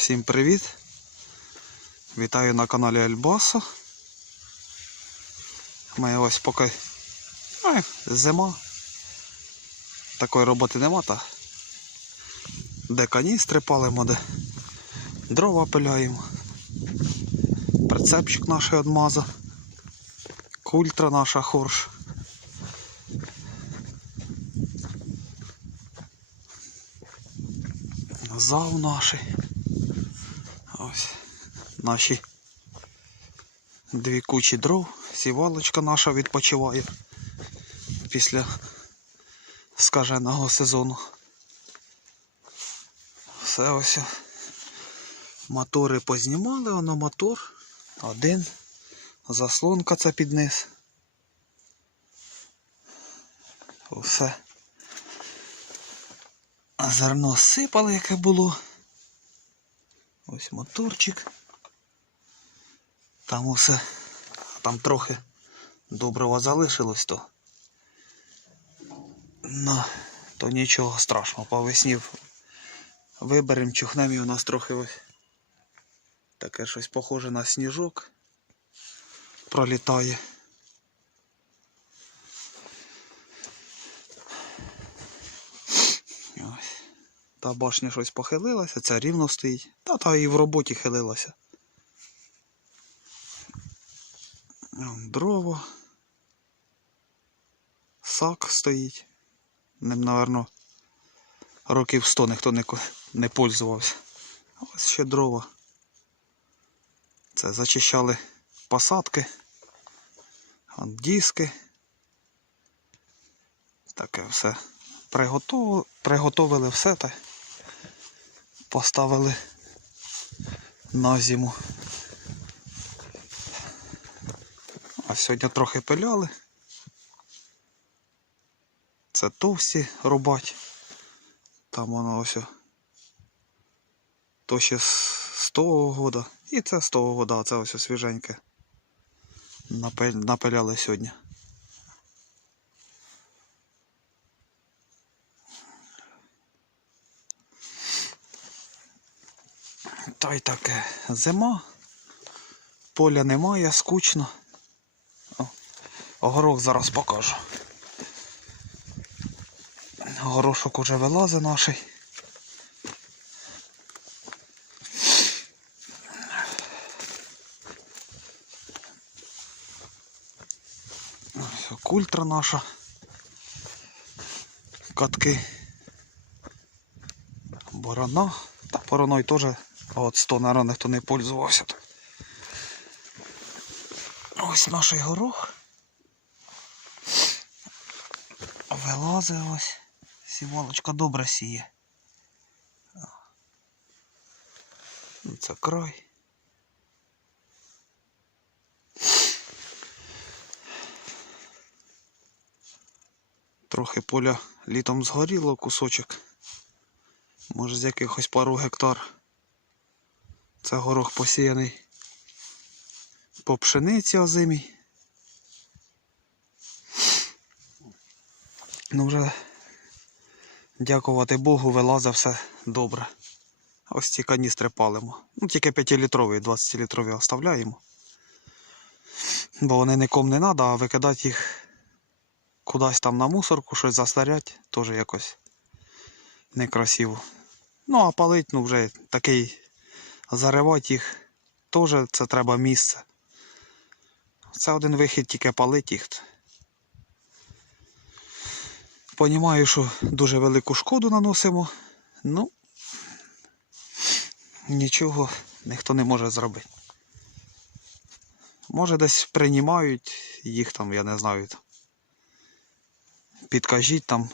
Всім привіт! Вітаю на каналі Альбасо. Ми ось поки ну, зима. Такої роботи нема, та де каністри палимо, де дрова пиляємо. Прицепчик наш одмаза. Культра наша хорш. Зал наший. Ось наші дві кучі дров. Сівалочка наша відпочиває після скаженого сезону. Все ось. Мотори познімали, воно мотор. Один. Заслонка це під низ. Все. Зерно сипали, яке було. Ось моторчик. Там усе, там трохи доброго залишилось, то. Ну, то нічого страшного, по весні виберемо, чухнемо і у нас трохи ось таке щось похоже на сніжок пролітає. Та башня щось похилилася, це рівно стоїть. Та та і в роботі хилилася. Вон Дрова. Сак стоїть. Ним, напевно, років 100 ніхто не, не пользувався. Ось ще дрова. Це зачищали посадки. Диски. Таке все. Приготовили, приготовили все та поставили на зиму. А сьогодні трохи пиляли. Це товсті рубать. Там воно ось. То ще з того года. І це з того года, а це ось свіженьке. Напиляли сьогодні. Та й таке. Зима. Поля немає, скучно. Горох зараз покажу. Горошок уже вилазить наший. Культра наша. Катки. Борона. Та бороною теж от 100, наверное, ніхто не пользувався. Ось наш горох. Вилазить ось. Сівалочка добре сіє. Ну, Це край. Трохи поля літом згоріло кусочок. Може з якихось пару гектар. Це горох посіяний по пшениці озимій. Ну вже дякувати Богу, вилазить все добре. Ось ці каністри палимо. Ну тільки 5-літрові, 20-літрові оставляємо. Бо вони нікому не треба, а викидати їх кудись там на мусорку, щось застарять, теж якось некрасиво. Ну, а палить, ну вже такий заривати їх теж це треба місце. Це один вихід тільки палить їх. Понімаю, що дуже велику шкоду наносимо. Ну нічого ніхто не може зробити. Може десь приймають їх там, я не знаю. Підкажіть там.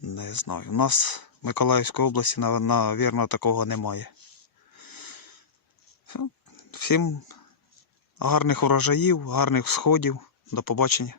Не знаю. У нас Миколаївській області, навірно, такого немає. Всім гарних урожаїв, гарних сходів. До побачення.